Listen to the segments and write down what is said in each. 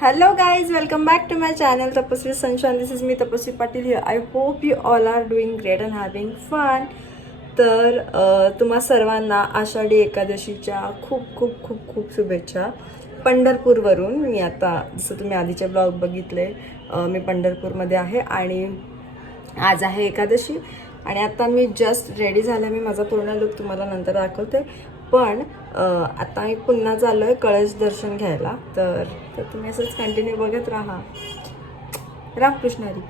Hello guys, welcome back to my channel Tapaswi Sunshine. This is me Tapaswi Patil here. I hope you all are doing great and having fun. तर तुम्हा सर्वांना आषाढी एकादशीच्या खूप खूप खूप खूप शुभेच्छा. पंढरपूरवरून मी आता जसं तुम्ही आधीचे ब्लॉग बघितले, मी पंढरपूरमध्ये आहे आणि आज आहे एकादशी आणि आता मी जस्ट रेडी झाले. मी माझा पूर्ण लुक तुम्हाला नंतर दाखवते, पण आता मी पुन्हा चाललो आहे कळश दर्शन घ्यायला. तर तुम्ही असंच कंटिन्यू बघत राहा. रामकृष्ण हरी.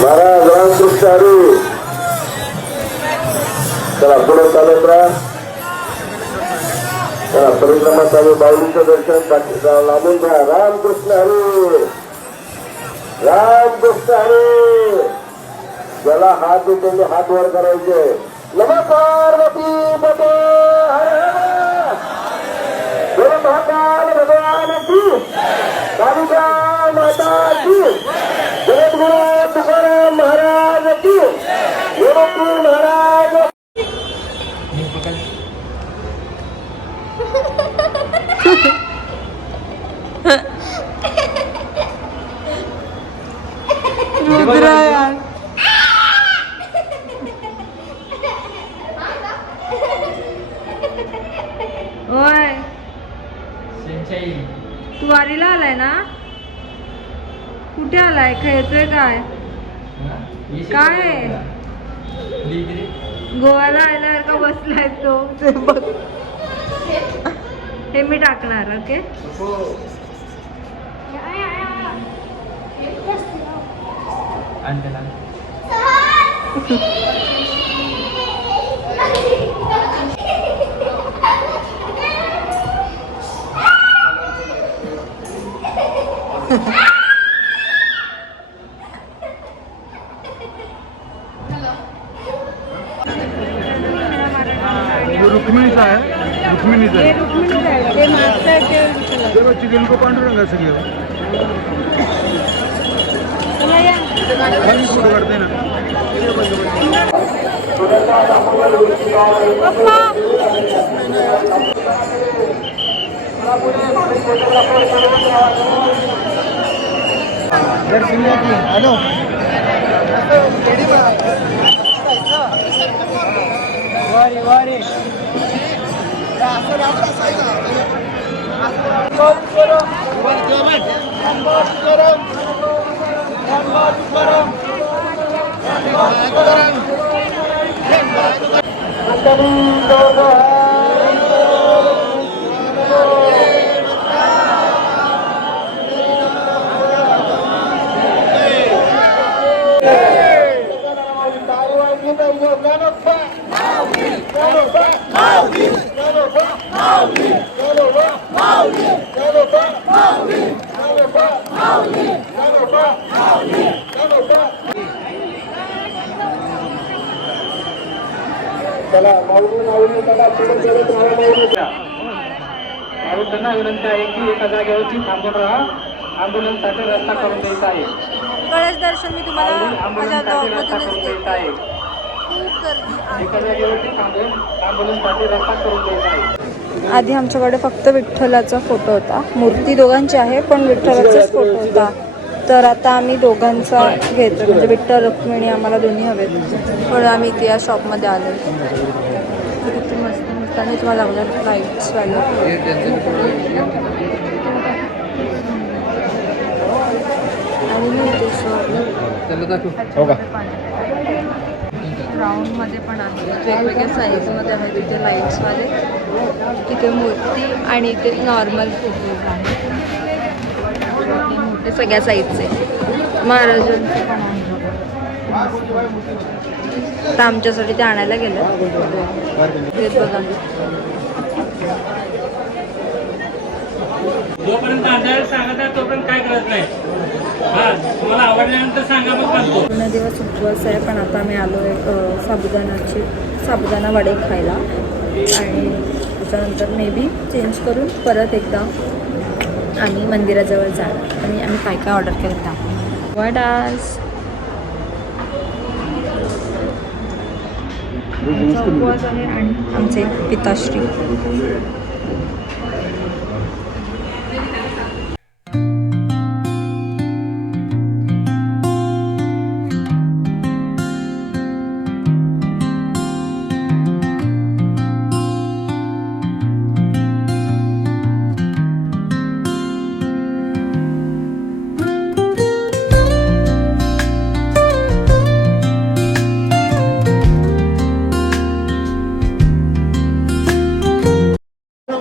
महाराज रामकृष्ण हरी. चला पुढे चालत राहा. चला परिक्रमा चालू. बाहुलीचं दर्शन लांबून राहा. रामकृष्ण हरी. रामकृष्ण हरी. ज्याला हात देतो त्यांनी हात वर करायचे. नमः पार्वती पते हर महाकाल भगवान की कालिका माता की जगद्गुरु तुकाराम महाराज की गुरुजी महाराज. ओय, तू वारीला आलाय ना? कुठे आलाय? खेळतोय काय? काय गोव्याला आल्यावर का बसलाय तो? ते बघ, हे मी टाकणार. ओके रुक्मिणीचा आहे. रुक्मिणीचा आहे. ते मागचं ते बच्ची गेलो पांडुरंगाचं गेलं. फोटो काढते ना. हॅलो वारी वारी चला माऊली चला पुढे करत राहा. माऊली त्यांना विनंती आहे की एका जागेवरती थांबून राहा. आंदोलनासाठी रस्ता करून द्यायचा आहे. कळस दर्शन मी तुम्हाला माझ्या ब्लॉगमधूनच देते. खूप गर्दी आहे. आधी आमच्याकडे फक्त विठ्ठलाचा फोटो होता. मूर्ती दोघांची आहे पण विठ्ठलाचाच फोटो होता. तर आता आम्ही दोघांचा घेतो, म्हणजे विठ्ठल रुक्मिणी आम्हाला दोन्ही हवेत. पण आम्ही इथे या शॉपमध्ये आलो. किती मस्त मस्त आणि तुम्हाला लागलं लाईट्सवाले. आणि मी इथे राऊंडमध्ये पण आहे, वेगवेगळ्या साईजमध्ये आहेत. तिथे लाईट्सवाले, तिथे मूर्ती आणि इथे नॉर्मल फोटोज आहेत. मोठे सगळ्या साईजचे महाराजांचे पण आहे. तर आमच्यासाठी ते आणायला गेलं. बघा जोपर्यंत आपल्याला सांगत आहे तोपर्यंत काय करत नाही. हा तुम्हाला आवडल्यानंतर सांगा मग बांधतो. पूर्ण दिवस उपवास आहे, पण आता आम्ही आलो आहे साबुदाणा वडे खायला. आणि त्याच्यानंतर मे बी चेंज करून परत एकदा आम्ही मंदिराजवळ जाणार. आणि आम्ही काय काय ऑर्डर केलं त्या वडास. उपवास आहे आणि आमचे पिताश्री.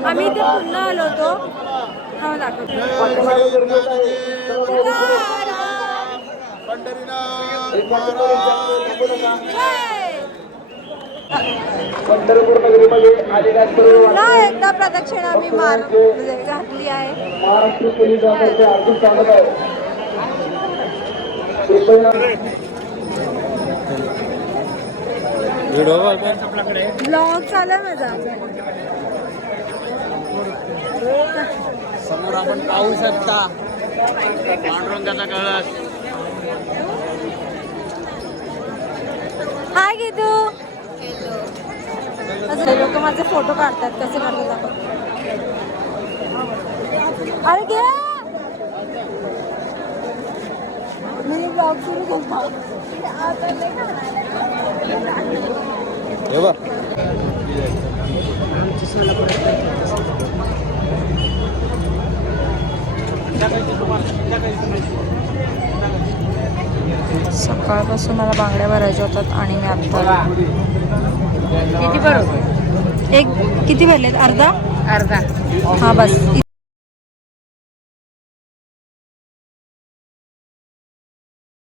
आम्ही इथे पुन्हा आलो होतो. हा दाखवतो. पंढरपूर नगरीमध्ये आलेल्यानंतर पुन्हा एकदा प्रदक्षिणा आम्ही म्हणजे घातली आहे. महाराष्ट्र पोलिसांतर्फे हार्दिक स्वागत आहे. ब्लॉग चालू आहे माझा. समोर आपण पाहू शकता पांडुरंगाचा कळस. हाय गीतू. लोक माझे फोटो काढतात, कसे काढतात आपण. अरे घे मी ब्लॉग सुरू करतो. सकाळपासून मला बांगड्या भरायच्या होतात आणि मी आता किती भरू? किती भरलेत? अर्धा. हा बस.